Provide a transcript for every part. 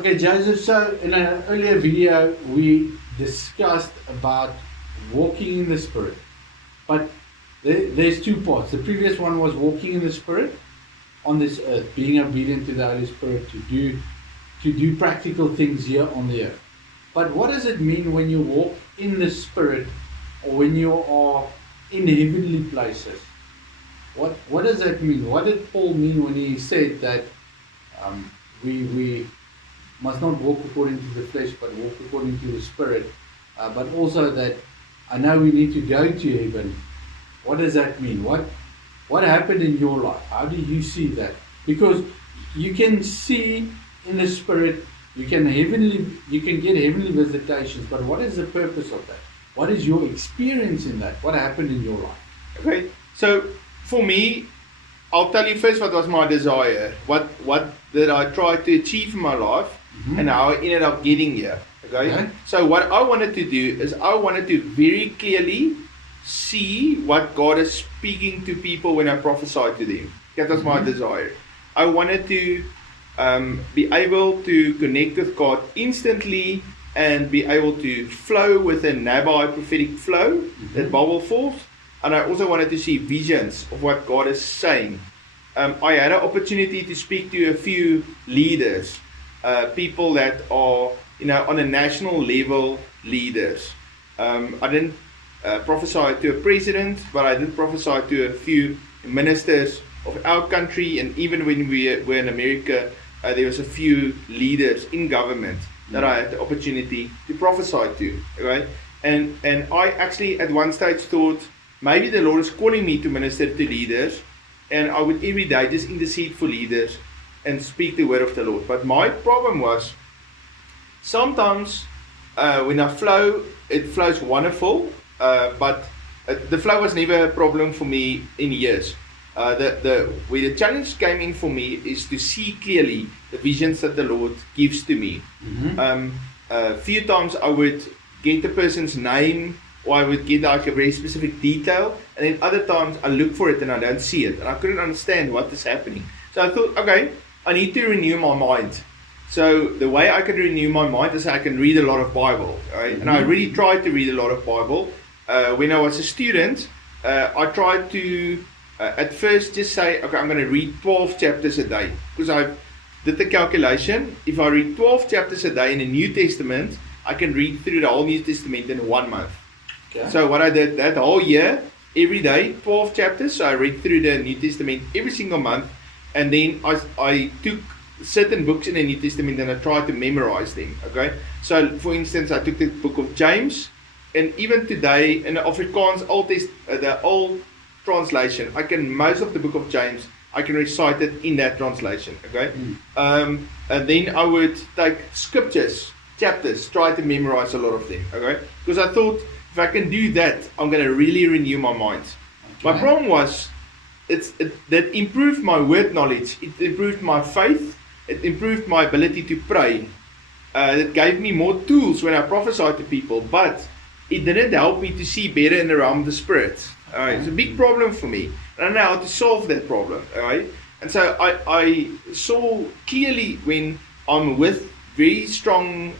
Okay, Joseph, so in an earlier video, we discussed about walking in the Spirit. But there's two parts. The previous one was walking in the Spirit on this earth, being obedient to the Holy Spirit to do practical things here on the earth. But what does it mean when you walk in the Spirit or when you are in heavenly places? What does that mean? What did Paul mean when he said that we must not walk according to the flesh, but walk according to the Spirit? But also that I know we need to go to heaven. What does that mean? What happened in your life? How do you see that? Because you can see in the Spirit, you can get heavenly visitations, but what is the purpose of that? What is your experience in that? What happened in your life? Okay, so for me, I'll tell you first what was my desire, what did I try to achieve in my life, and how I ended up getting here. Okay? So what I wanted to do is I wanted to very clearly see what God is speaking to people when I prophesy to them. That was my desire. I wanted to be able to connect with God instantly and be able to flow with a Nabai prophetic flow that bubble forth. And I also wanted to see visions of what God is saying. I had an opportunity to speak to a few leaders, people that are, on a national level leaders. I didn't prophesy to a president, but I did prophesy to a few ministers of our country, and even when we were in America, there was a few leaders in government that I had the opportunity to prophesy to. Right? And I actually at one stage thought, maybe the Lord is calling me to minister to leaders, and I would every day just intercede for leaders and speak the word of the Lord. But my problem was, sometimes when I flow, it flows wonderful, but the flow was never a problem for me in years. Where the challenge came in for me is to see clearly the visions that the Lord gives to me. A few times I would get the person's name, or I would get like a very specific detail, and then other times I look for it and I don't see it, and I couldn't understand what is happening. So I thought, okay, I need to renew my mind. So the way I can renew my mind is I can read a lot of Bible, right? And I really tried to read a lot of Bible. When I was a student, I tried to at first just say, okay, I'm going to read 12 chapters a day, because I did the calculation. If I read 12 chapters a day in the New Testament, I can read through the whole New Testament in 1 month. Okay. So what I did that whole year, every day, 12 chapters. So I read through the New Testament every single month, and then I took certain books in the New Testament and I tried to memorize them. Okay. So for instance, I took the book of James, and even today in the Afrikaans the old translation, most of the book of James, I can recite it in that translation. Okay. And then I would take scriptures, chapters, try to memorize a lot of them. Okay. Because I thought, if I can do that, I'm going to really renew my mind. Okay. My problem was, that improved my word knowledge, it improved my faith, it improved my ability to pray. It gave me more tools when I prophesied to people, but it didn't help me to see better in the realm of the Spirit. Alright, it's a big problem for me. I don't know how to solve that problem. Alright, and so I saw clearly when I'm with very strong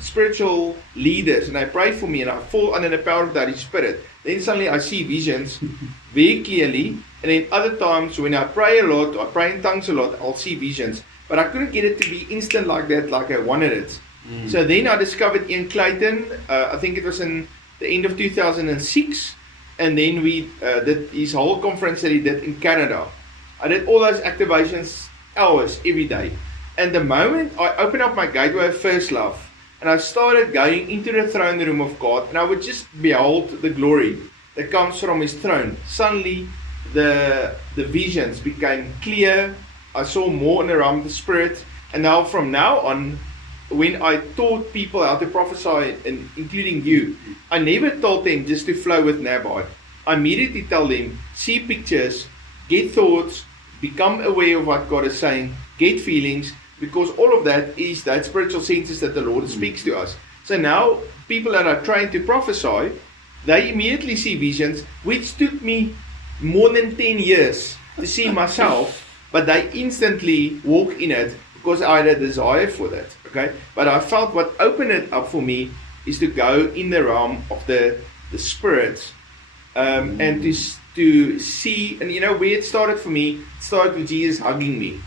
spiritual leaders, and I pray for me and I fall under the power of the Holy Spirit, then suddenly I see visions very clearly. And then other times when I pray a lot, I pray in tongues a lot, I'll see visions, but I couldn't get it to be instant like that, like I wanted it. So then I discovered Ian Clayton. I think it was in the end of 2006, and then we did his whole conference that he did in Canada. I did all those activations hours every day. And the moment I opened up my gateway of first love, and I started going into the throne room of God, and I would just behold the glory that comes from His throne, suddenly the visions became clear. I saw more in the realm of the Spirit. And now from now on, when I taught people how to prophesy, and including you, I never told them just to flow with Nabai. I immediately tell them, see pictures, get thoughts, become aware of what God is saying, get feelings, because all of that is that spiritual senses that the Lord speaks to us. So now, people that are trying to prophesy, they immediately see visions, which took me more than 10 years to see myself, but they instantly walk in it because I had a desire for that. Okay, but I felt what opened it up for me is to go in the realm of the spirits, and to see, and where it started for me. It started with Jesus hugging me.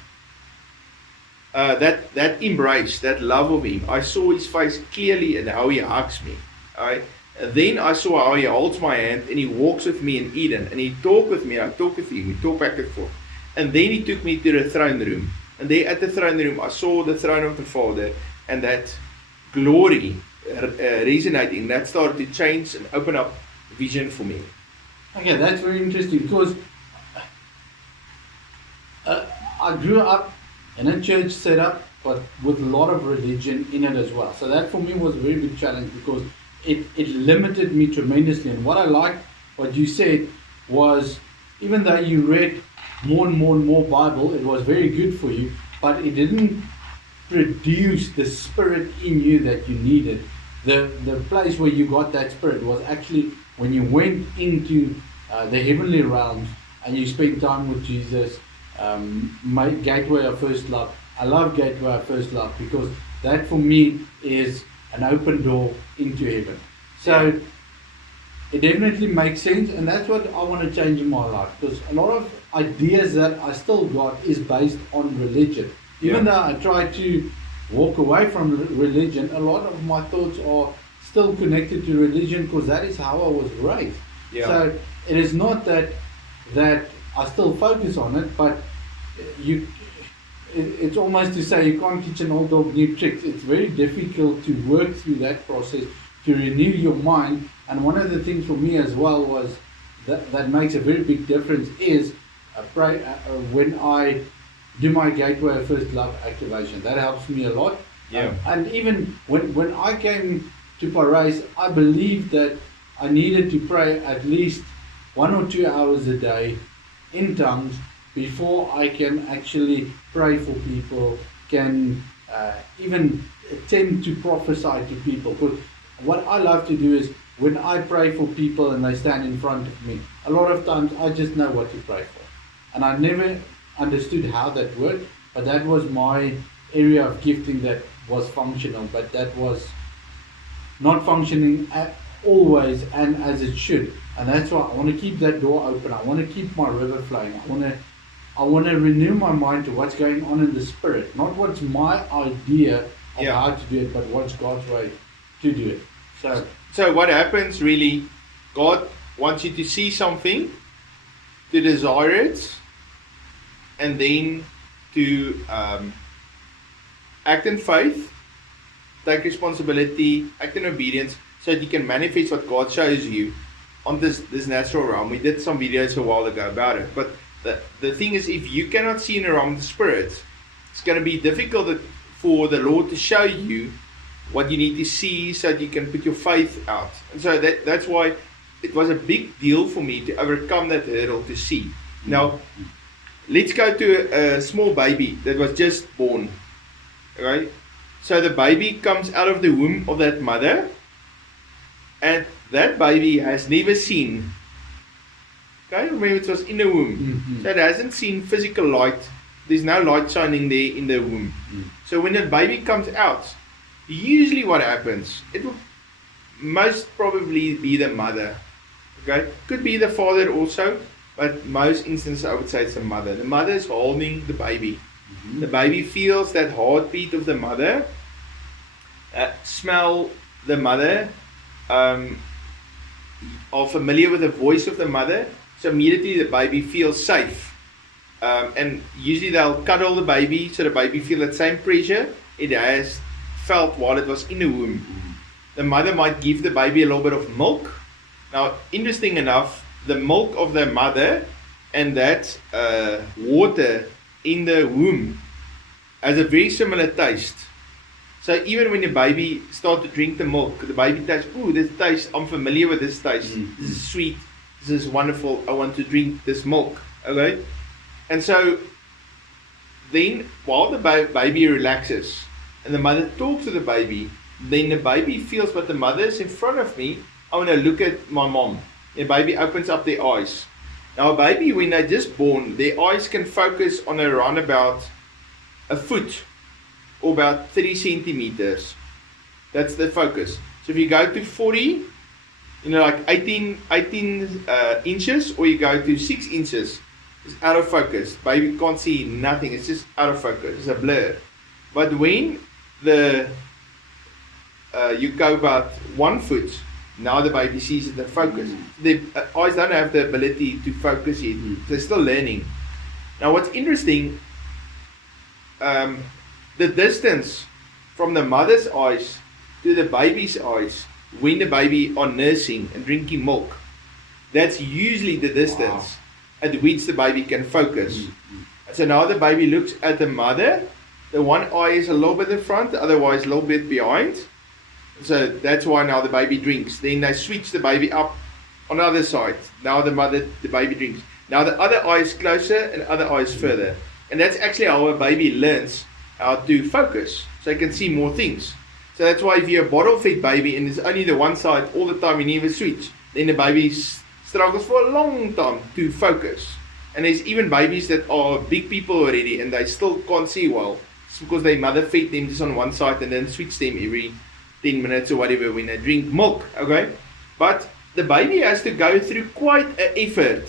That embrace, that love of Him. I saw His face clearly and how He hugs me. Alright. And then I saw how He holds my hand and He walks with me in Eden, and He talked with me. I talk with Him. We talk back and forth. And then He took me to the throne room. And there at the throne room, I saw the throne of the Father, and that glory resonating. That started to change and open up vision for me. Okay, that's very interesting, because I grew up in a church setup, but with a lot of religion in it as well. So that for me was a very big challenge, because it limited me tremendously. And what I liked, what you said, was even though you read more and more Bible, it was very good for you, but it didn't produce the spirit in you that you needed. The place where you got that spirit was actually when you went into the heavenly realms and you spent time with Jesus. My gateway of first love. I love gateway of first love, because that for me is an open door into heaven. So it definitely makes sense, and that's what I want to change in my life, because a lot of ideas that I still got is based on religion. Even though I try to walk away from religion, a lot of my thoughts are still connected to religion, because that is how I was raised. So it is not that I still focus on it, but it's almost to say you can't teach an old dog new tricks. It's very difficult to work through that process, to renew your mind. And one of the things for me as well was that makes a very big difference is when I do my gateway of first love activation. That helps me a lot. And even when I came to Parys, I believed that I needed to pray at least 1 or 2 hours a day in tongues before I can actually pray for people, can even attempt to prophesy to people. But what I love to do is when I pray for people and they stand in front of me, a lot of times I just know what to pray for. And I never understood how that worked, but that was my area of gifting that was functional, but that was not functioning always and as it should. And that's why I want to keep that door open. I want to keep my river flowing. I want to renew my mind to what's going on in the spirit, not what's my idea of how to do it, but what's God's way to do it. So what happens really, God wants you to see something, to desire it, and then to act in faith, take responsibility, act in obedience, so that you can manifest what God shows you on this natural realm. We did some videos a while ago about it, but the thing is, if you cannot see in the realm of the spirit, it's going to be difficult for the Lord to show you what you need to see, so that you can put your faith out. And so that's why it was a big deal for me to overcome that hurdle to see. Now, let's go to a small baby that was just born. Okay? So the baby comes out of the womb of that mother, and that baby has never seen. Okay, remember it was in the womb. So it hasn't seen physical light. There's no light shining there in the womb. So when that baby comes out, usually what happens, it will most probably be the mother. Okay, could be the father also, but most instances I would say it's the mother. The mother is holding the baby. The baby feels that heartbeat of the mother, smell the mother, are familiar with the voice of the mother. So immediately the baby feels safe. And usually they'll cuddle the baby, so the baby feels that same pressure it has felt while it was in the womb. The mother might give the baby a little bit of milk. Now, interesting enough, the milk of the mother and that water in the womb has a very similar taste. So even when the baby starts to drink the milk, the baby tastes, ooh, this taste, I'm familiar with this taste. This is sweet. This is wonderful. I want to drink this milk. Okay? And so then while the baby relaxes and the mother talks to the baby, then the baby feels, but the mother is in front of me. I want to look at my mom. The baby opens up their eyes. Now a baby, when they're just born, their eyes can focus on around about a foot. or about 30 centimeters. That's the focus. So if you go to 40, like 18 inches, or you go to 6 inches, it's out of focus. Baby can't see nothing. It's just out of focus. It's a blur. But when you go about 1 foot, now the baby sees it in focus. The eyes don't have the ability to focus yet. They're still learning. Now what's interesting, the distance from the mother's eyes to the baby's eyes when the baby are nursing and drinking milk, that's usually the distance at which the baby can focus. So now the baby looks at the mother, the one eye is a little bit in front, the other eye is a little bit behind. So that's why now the baby drinks. Then they switch the baby up on the other side. Now the baby drinks. Now the other eye is closer and the other eye is further. And that's actually how a baby learns how to focus. So they can see more things. So that's why if you're a bottle-fed baby and it's only the one side all the time, you never switch, then the baby struggles for a long time to focus. And there's even babies that are big people already and they still can't see well. It's because their mother fed them just on one side and then switch them every 10 minutes or whatever when they drink milk. Okay? But the baby has to go through quite an effort.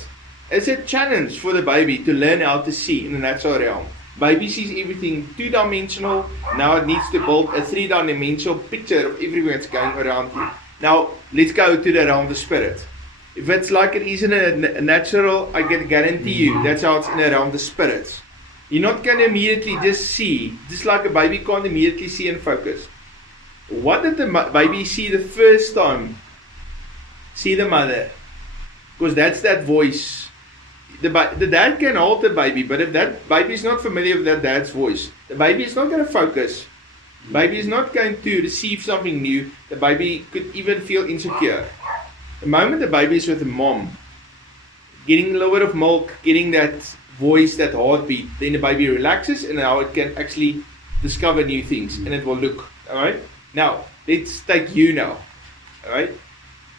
It's a challenge for the baby to learn how to see in the natural realm. Baby sees everything two-dimensional. Now it needs to build a three-dimensional picture of everything that's going around you. Now, let's go to the realm of the spirit. If it's like it is in a natural, I can guarantee you, that's how it's in the realm of the spirits. You're not going to immediately just see, just like a baby can't immediately see and focus. What did the baby see the first time? See the mother. Because that's that voice. The dad can hold the baby, but if that baby is not familiar with that dad's voice, the baby is not going to focus. The baby is not going to receive something new. The baby could even feel insecure. The moment the baby is with the mom, getting a little bit of milk, getting that voice, that heartbeat, then the baby relaxes and now it can actually discover new things and it will look. Alright? Now, let's take you now. Alright?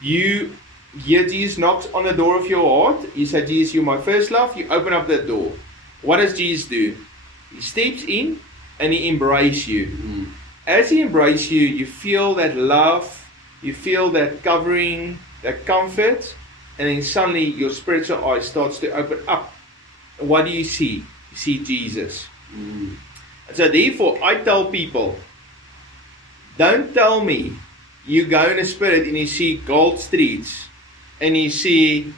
You hear Jesus knocks on the door of your heart. You say, Jesus, you're my first love. You open up that door. What does Jesus do? He steps in and he embraces you. As he embraces you, you feel that love, you feel that covering, that comfort, and then suddenly your spiritual eye starts to open up. And what do you see? You see Jesus. And so therefore, I tell people, don't tell me you go in the spirit and you see gold streets, and you see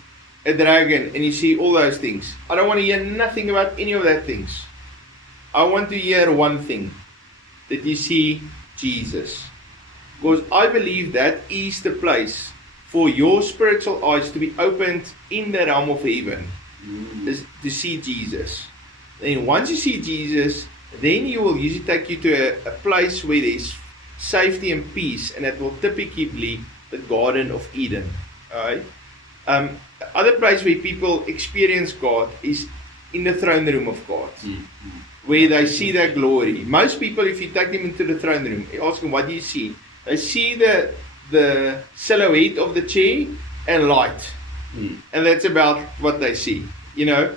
a dragon, and you see all those things. I don't want to hear nothing about any of that things. I want to hear one thing, that you see Jesus. Because I believe that is the place for your spiritual eyes to be opened in the realm of heaven, is to see Jesus. Then once you see Jesus, then he will usually take you to a place where there's safety and peace, and that will typically be the Garden of Eden. Alright. Other place where people experience God is in the throne room of God, where they see their glory. Most people, if you take them into the throne room, you ask them, what do you see? They see the silhouette of the chair and light, and that's about what they see, you know.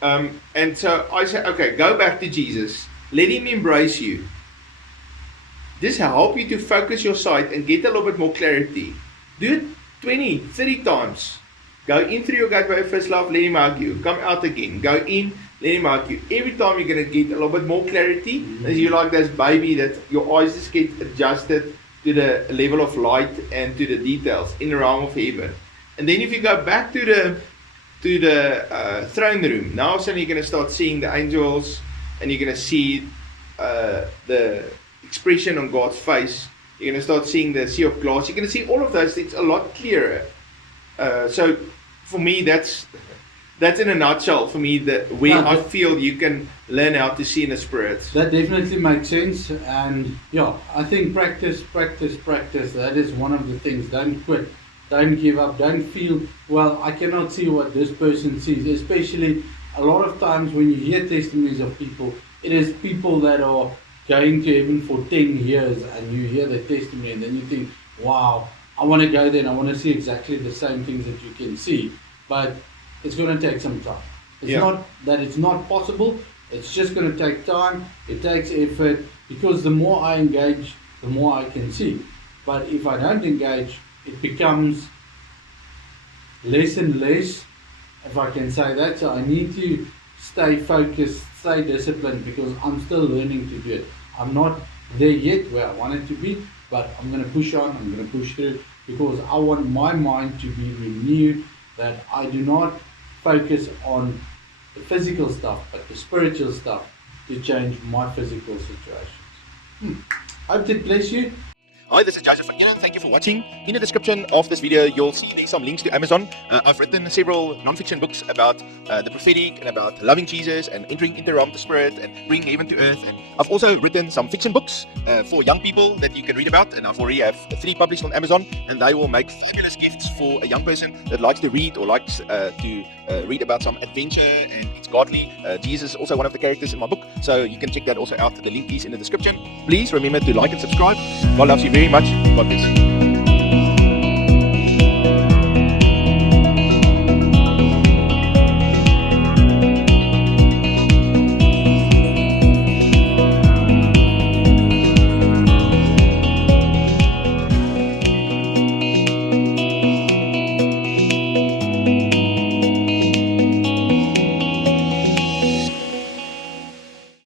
And so I say, okay, go back to Jesus. Let him embrace you. This will help you to focus your sight and get a little bit more clarity. Do it 20, 30 times. Go in through your gateway of first love, let him hug you. Come out again. Go in, let him hug you. Every time you're going to get a little bit more clarity, as you like this baby, that your eyes just get adjusted to the level of light and to the details in the realm of heaven. And then if you go back to the throne room, now suddenly you're going to start seeing the angels, and you're going to see the expression on God's face. You're going to start seeing the sea of glass. You're going to see all of those things a lot clearer. So for me, that's in a nutshell for me where I feel you can learn how to see in the spirit. That definitely makes sense, and yeah, I think practice. That is one of the things. Don't quit, don't give up, don't feel, well, I cannot see what this person sees. Especially a lot of times when you hear testimonies of people, it is people that are going to heaven for 10 years, and you hear the testimony and then you think, wow, I want to go there and I want to see exactly the same things that you can see, but it's going to take some time. It's not that it's not possible, It's just going to take time. It takes effort, because the more I engage, the more I can see. But if I don't engage, it becomes less and less, if I can say that. So I need to stay focused, stay disciplined, because I'm still learning to do it. I'm not there yet where I want it to be, but I'm going to push on, I'm going to push through, because I want my mind to be renewed, that I do not focus on the physical stuff, but the spiritual stuff to change my physical situations. Hope that bless you. Hi, this is Joseph from Ireland. Thank you for watching. In the description of this video, you'll see some links to Amazon. I've written several non-fiction books about the prophetic and about loving Jesus and entering into the realm of the Spirit and bringing heaven to earth. And I've also written some fiction books for young people that you can read about. And I've already have 3 published on Amazon, and they will make fabulous gifts for a young person that likes to read or likes to read about some adventure and it's godly. Jesus is also one of the characters in my book, so you can check that also out. The link is in the description. Please remember to like and subscribe. God loves you very much. God bless.